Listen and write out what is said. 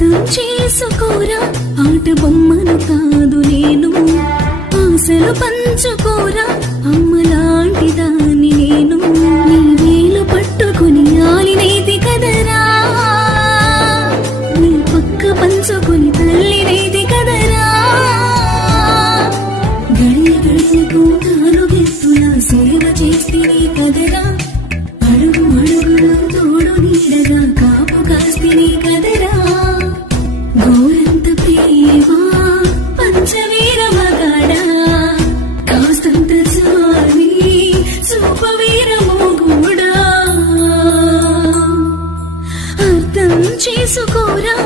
అర్థం చేసుకోరా, ఆట బొమ్మను కాదు నేను. ఆశలు పంచుకోరా, అమ్మలాంటి దాన్ని నేను. నీ వేలు పట్టుకుని ఆలినేది కదరా, నీ పక్క పంచుకుని తల్లినేది కదరా. గడియ గడియకు నాలుగెత్తులా సేవ చేస్తేనే కదరా, అడుగు అడుగులు తోడు నీడగా కాపు కాస్తేనే కదరా. గోరంత ప్రేమ పంచవీర మగాడా, కాస్తంత జాలి సూపవీర మోగుడా. అర్థం చేసుకోరా,